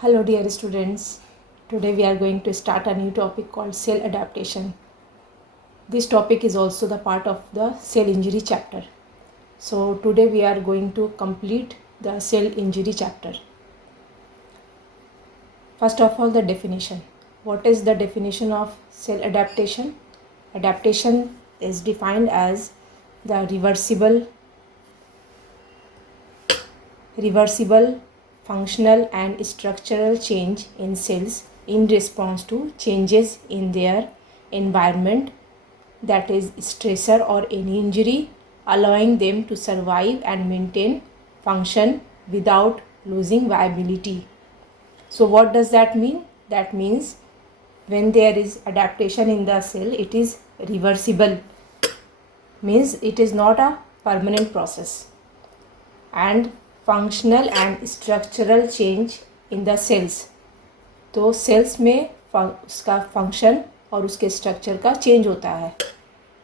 Hello dear students, today we are going to start a new topic called cell adaptation. This topic is also the part of the cell injury chapter. So today we are going to complete the cell injury chapter. First of all, the definition. What is the definition of cell adaptation? Adaptation is defined as the reversible functional and structural change in cells in response to changes in their environment, that is stressor or any injury, allowing them to survive and maintain function without losing viability. So what does that mean? That means when there is adaptation in the cell, it is reversible, means it is not a permanent process, and functional and structural change in the cells, तो cells में उसका function और उसके structure का change होता है.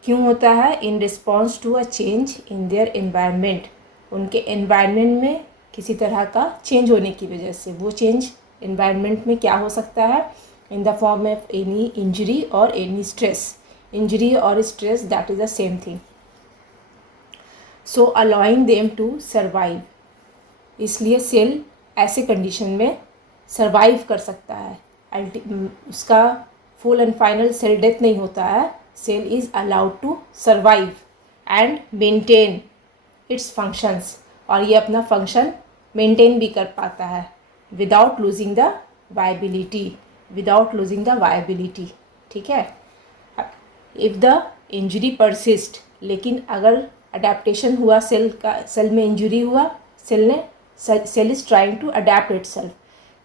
क्यों होता है? In response to a change in their environment, उनके एनवायरनमेंट में किसी तरह का चेंज होने की वजह से. वो चेंज एनवायरनमेंट में क्या हो सकता है? In the form of any injury और एनी स्ट्रेस. इंजरी और stress that is the same thing. So allowing them to survive, इसलिए सेल ऐसे कंडीशन में सरवाइव कर सकता है. उसका full and final cell death नहीं होता है. Cell is allowed to survive and maintain its functions, और ये अपना फंक्शन मेंटेन भी कर पाता है विदाउट लूजिंग द वायबिलिटी. ठीक है. इफ़ द इंजरी परसिस्ट, लेकिन अगर अडेप्टेशन हुआ, सेल में इंजरी हुआ, cell is trying to adapt itself,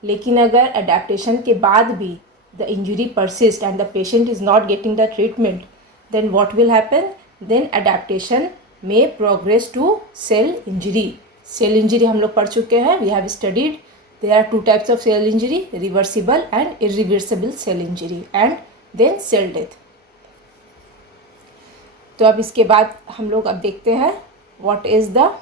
लेकिन अगर अडेप्टेशन के बाद भी the injury persist and the patient is not getting the treatment, then what will happen? Then adaptation में progress to cell injury. Cell injury हम लोग पढ़ चुके हैं. We have studied there are two types of cell injury, reversible and irreversible cell injury, and then cell death. तो अब इसके बाद हम लोग अब देखते हैं what is the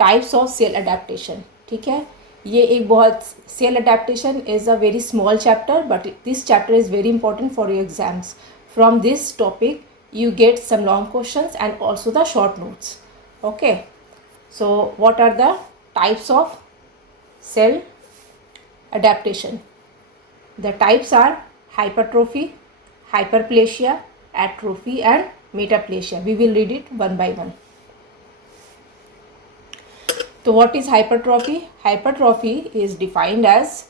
types of cell adaptation. ठीक है. ये एक बहुत, cell adaptation is a very small chapter, but this chapter is very important for your exams. From this topic you get some long questions and also the short notes. Okay, so what are the types of cell adaptation? The types are hypertrophy, hyperplasia, atrophy and metaplasia. We will read it one by one. So what is hypertrophy? Hypertrophy is defined as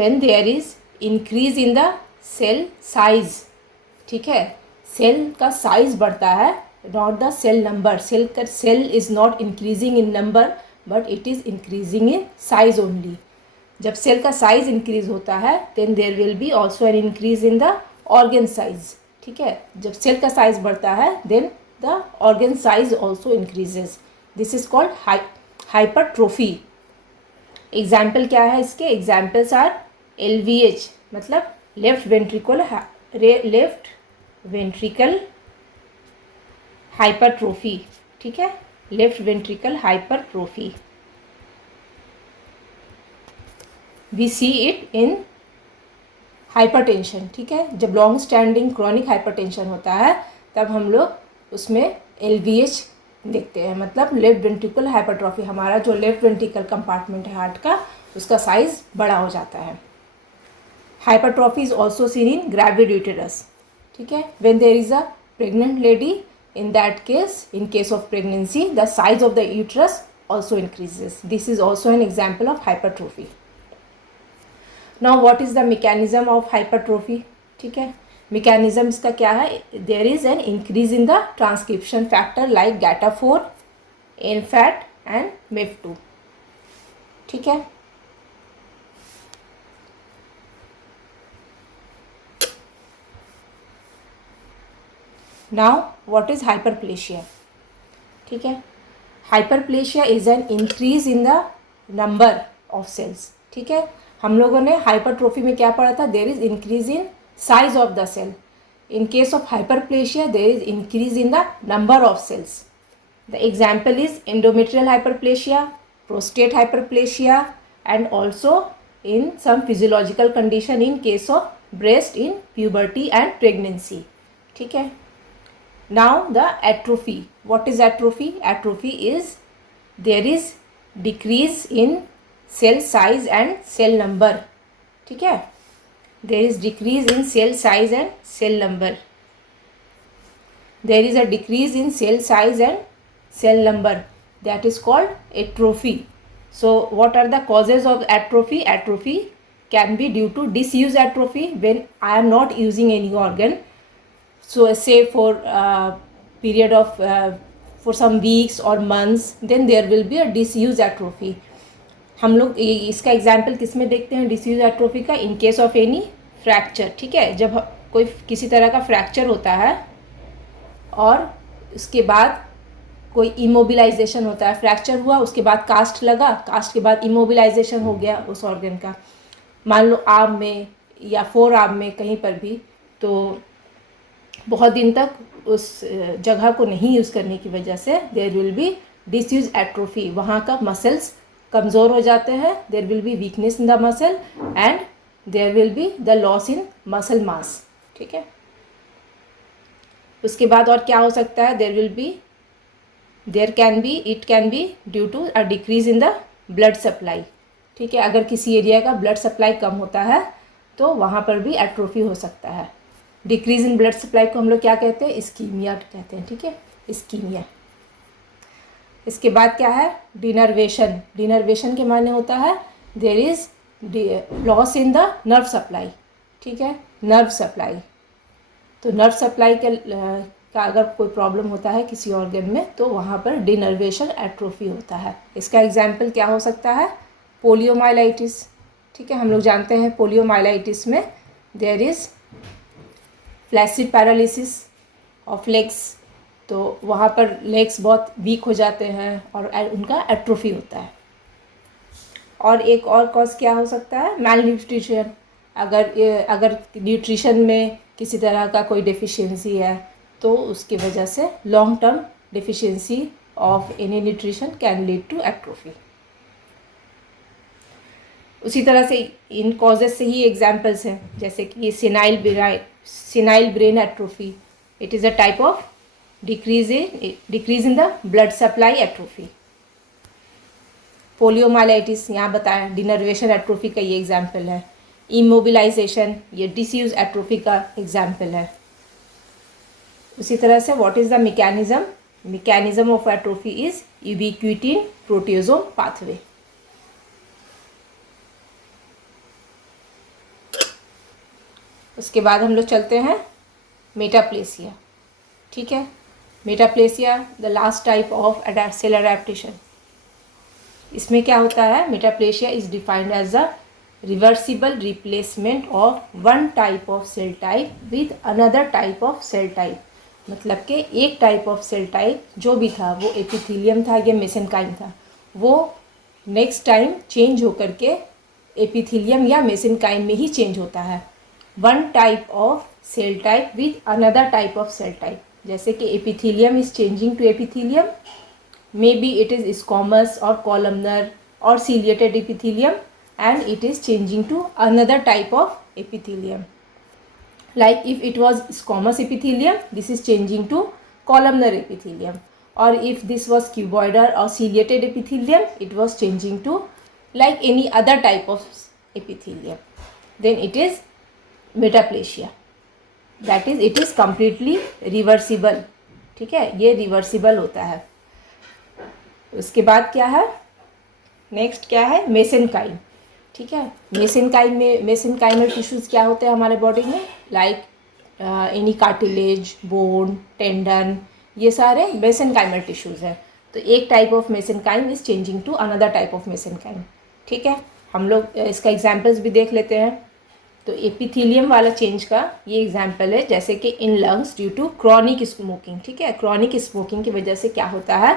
when there is increase in the cell size. ठीक है. Cell का size बढ़ता है, not the cell number. Cell is not increasing in number, but it is increasing in size only. जब cell का size increase होता है, then there will be also an increase in the organ size. ठीक है. जब cell का size बढ़ता है, then the organ size also increases. This is called hypertrophy. Example क्या है इसके? एग्जाम्पल्स आर LVH, मतलब लेफ्ट वेंट्रिकल हाइपरट्रोफी. ठीक है. Left ventricle hypertrophy, we see it in hypertension. ठीक है. जब लॉन्ग स्टैंडिंग क्रॉनिक हाइपरटेंशन होता है, तब हम लोग उसमें LVH देखते हैं, मतलब लेफ्ट वेंट्रिकल हाइपरट्रोफी. हमारा जो लेफ्ट वेंट्रिकल कंपार्टमेंट है हार्ट का, उसका साइज बड़ा हो जाता है. Hypertrophy is also seen in gravid uterus. ठीक है. When there is a pregnant lady, in that case, in case of pregnancy, the size of the uterus also increases. This is also an example of hypertrophy. Now what is the mechanism of hypertrophy? ठीक है. mechanism इसका क्या है? There is an increase in the transcription factor like GATA4, NFAT and MEF2. ठीक है. Now what is hyperplasia? ठीक है. hyperplasia is an increase in the number of cells. ठीक है. हम लोगों ने हाइपरट्रोफी में क्या पढ़ा था? There is increase in size of the cell. In case of hyperplasia, there is increase in the number of cells. The example is endometrial hyperplasia, prostate hyperplasia, and also in some physiological condition in case of breast in puberty and pregnancy. ठीक है. Now the atrophy. What is atrophy? Atrophy is there is decrease in cell size and cell number. ठीक है. There is decrease in cell size and cell number. There is a decrease in cell size and cell number. That is called atrophy. So what are the causes of atrophy? Atrophy can be due to disuse atrophy, when I am not using any organ. So say for period of for some weeks or months, then there will be a disuse atrophy. हम लोग इसका example किस में देखते हैं disuse atrophy का? इन case of any fracture. ठीक है. जब कोई किसी तरह का फ्रैक्चर होता है और उसके बाद कोई इमोबिलाइजेशन होता है. फ्रैक्चर हुआ, उसके बाद कास्ट लगा, कास्ट के बाद इमोबिलाइजेशन हो गया उस ऑर्गन का, मान लो आर्म में या फोर आर्म में कहीं पर भी, तो बहुत दिन तक उस जगह को नहीं यूज़ करने की वजह से there will be disuse atrophy. वहाँ का मसल्स कमज़ोर हो जाते हैं. There will be weakness in the muscle and there will be the loss in muscle mass. ठीक है. उसके बाद और क्या हो सकता है? It can be due to a decrease in the blood supply. ठीक है. अगर किसी एरिया का ब्लड सप्लाई कम होता है तो वहाँ पर भी एट्रोफी हो सकता है. डिक्रीज इन ब्लड सप्लाई को हम लोग क्या कहते हैं? इस्कीमिया कहते हैं. ठीक है. इस्कीमिया. इसके बाद क्या है? डिनर्वेशन. डिनर्वेशन के माने होता है there is loss in the nerve supply. ठीक है. Nerve supply. तो नर्व सप्लाई का अगर कोई प्रॉब्लम होता है किसी ऑर्गन में तो वहाँ पर डिनर्वेशन एट्रोफी होता है. इसका एग्जाम्पल क्या हो सकता है? पोलियोमाइलाइटिस. ठीक है. हम लोग जानते हैं पोलियोमाइलाइटिस में there is flaccid paralysis of legs. तो वहाँ पर लेग्स बहुत वीक हो जाते हैं और उनका एट्रोफी होता है. और एक और कॉज क्या हो सकता है? मैल न्यूट्रिशन. अगर न्यूट्रिशन में किसी तरह का कोई डेफिशिएंसी है तो उसकी वजह से long term deficiency of any nutrition can lead to atrophy. उसी तरह से इन कॉजेज से ही एग्जाम्पल्स हैं, जैसे कि ये senile brain atrophy. It is a type of decrease in the blood supply atrophy. Poliomyelitis यहाँ बताया, डिनर्वेशन एट्रोफी का ये एग्जाम्पल है. इमोबिलाइजेशन ये डिसयूज एट्रोफी का एग्जाम्पल है. उसी तरह से what is the mechanism of atrophy is ubiquitin proteasome pathway. उसके बाद हम लोग चलते हैं मेटाप्लेसिया. ठीक है. Metaplasia the last type of cell adaptation. इसमें क्या होता है? Metaplasia is defined as a reversible replacement of one type of cell type with another type of cell type. मतलब कि एक टाइप ऑफ सेल टाइप जो भी था, वो एपिथेलियम था या मेसेनकाइम था, वो नेक्स्ट टाइम चेंज होकर के एपिथेलियम या मेसेनकाइम में ही चेंज होता है. One type of cell type with another type of cell type. जैसे कि epithelium is changing to epithelium, may be it is squamous और कॉलमनर और ciliated epithelium, and it is changing to another type of epithelium. Like if it was squamous epithelium, this is changing to columnar epithelium. Or if this was cuboidal or ciliated epithelium, it was changing to like any other type of epithelium. Then it is metaplasia. That is, it is completely reversible. ठीक है. ये reversible होता है. उसके बाद क्या है? Next क्या है? मेसेनकाइम. ठीक है. मेसेनकाइमल टिश्यूज़ क्या होते हैं हमारे बॉडी में? Like any cartilage, bone, tendon, ये सारे मेसेनकाइमल टिश्यूज़ हैं. तो एक type of mesenchyme is changing to another type of mesenchyme. ठीक है. हम लोग इसका एग्जांपल्स भी देख लेते हैं. तो एपिथेलियम वाला चेंज का ये एग्जांपल है, जैसे कि in lungs due to chronic smoking. ठीक है. क्रॉनिक स्मोकिंग की वजह से क्या होता है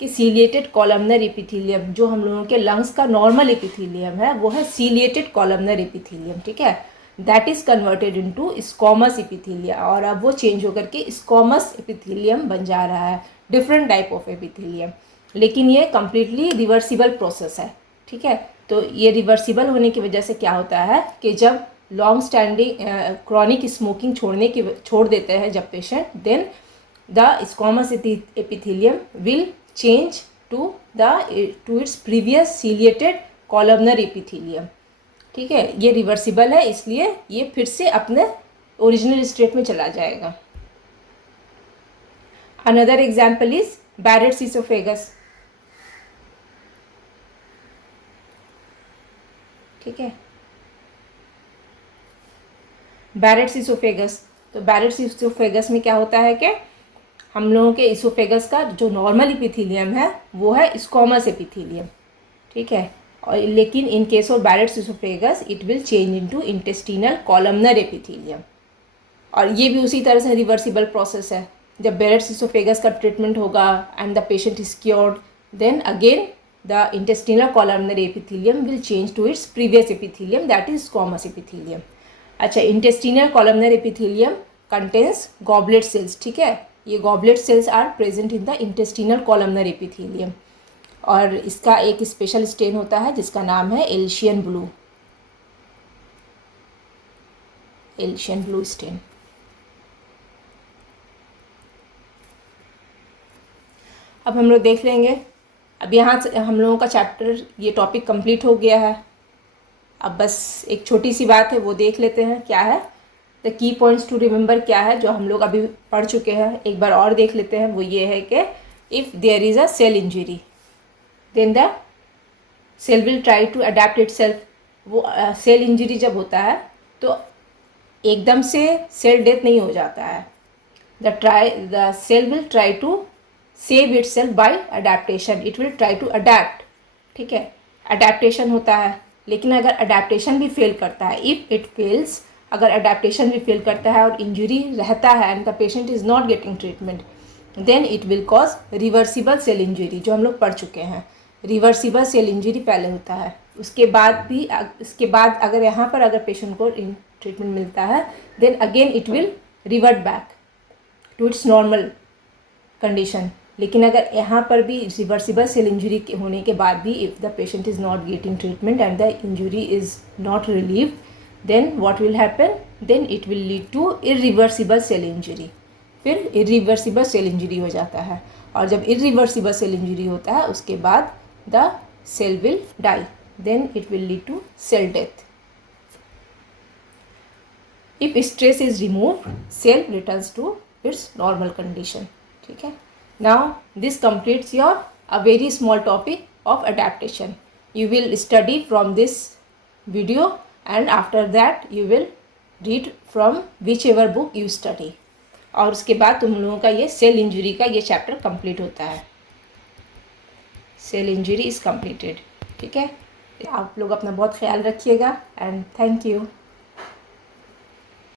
कि सीलिएटेड कॉलमनर एपिथेलियम, जो हम लोगों के लंग्स का नॉर्मल एपिथेलियम है, वो है सीलिएटेड कॉलमनर एपिथेलियम. ठीक है. That is converted into squamous epithelia, और अब वो चेंज होकर के स्क्वामस एपिथेलियम बन जा रहा है. Different type of epithelium. लेकिन ये कम्प्लीटली रिवर्सिबल प्रोसेस है, ठीक है। तो ये रिवर्सिबल होने की वजह से क्या होता है कि जब लॉन्ग स्टैंडिंग क्रॉनिक स्मोकिंग छोड़ देते हैं जब patient, then the squamous epithelium will change to its previous ciliated columnar epithelium, ठीक है। ये रिवर्सिबल है, इसलिए ये फिर से अपने ओरिजिनल स्टेट में चला जाएगा। Another example is Barrett's oesophagus, ठीक है। बैरेट्स इसोफेगस, तो बैरेट्स इसोफेगस में क्या होता है कि हम लोगों के इसोफेगस का जो नॉर्मल एपिथेलियम है वो है स्क्वामस एपिथेलियम, ठीक है। और लेकिन in case of Barrett's oesophagus it will change into intestinal columnar epithelium, और ये भी उसी तरह से रिवर्सिबल प्रोसेस है। जब बैरेट्स इसोफेगस का ट्रीटमेंट होगा and the patient is cured, then again the intestinal columnar epithelium will change to its previous epithelium, that is squamous epithelium. अच्छा, intestinal columnar epithelium contains goblet cells, ठीक है। ये goblet cells are present in the intestinal columnar epithelium, और इसका एक special stain होता है जिसका नाम है एल्शियन ब्लू, एल्शियन ब्लू स्टेन। अब हम लोग देख लेंगे, अब यहाँ से हम लोगों का चैप्टर ये टॉपिक कंप्लीट हो गया है। अब बस एक छोटी सी बात है वो देख लेते हैं, क्या है the key points to remember, क्या है जो हम लोग अभी पढ़ चुके हैं, एक बार और देख लेते हैं। वो ये है कि if there is a cell injury then the cell will try to adapt itself. वो सेल इंजरी जब होता है तो एकदम से सेल डेथ नहीं हो जाता है, the cell will try to save itself by adaptation, it will try to adapt, ठीक है। अडेप्टेशन होता है, लेकिन अगर अडेप्टेशन भी फेल करता है, इफ़ इट फेल्स, अगर अडेप्टेशन भी फेल करता है और इंजरी रहता है and the patient is not getting treatment, then it will cause reversible cell injury, जो हम लोग पढ़ चुके हैं। रिवर्सिबल सेल इंजरी पहले होता है, उसके बाद अगर यहाँ पर अगर पेशेंट को ट्रीटमेंट मिलता है, then again it will revert back to its normal condition. लेकिन अगर यहाँ पर भी रिवर्सिबल सेल इंजरी होने के बाद भी if the patient is not getting treatment and the injury is not relieve, then what will happen, then it will lead to irreversible cell injury. फिर इरिवर्सिबल सेल इंजरी हो जाता है, और जब इरिवर्सिबल सेल इंजरी होता है उसके बाद the cell will die, then it will lead to cell death. If stress is removed, cell returns to its normal condition, ठीक है। Now this completes your a very small topic of adaptation. You will study from this video, and after that you will read from whichever book you study. और उसके बाद तुम लोगों का ये cell injury का ये चैप्टर कंप्लीट होता है। सेल इंजरी इज़ कंप्लीटेड, ठीक है। आप लोग अपना बहुत ख्याल रखिएगा, एंड थैंक यू।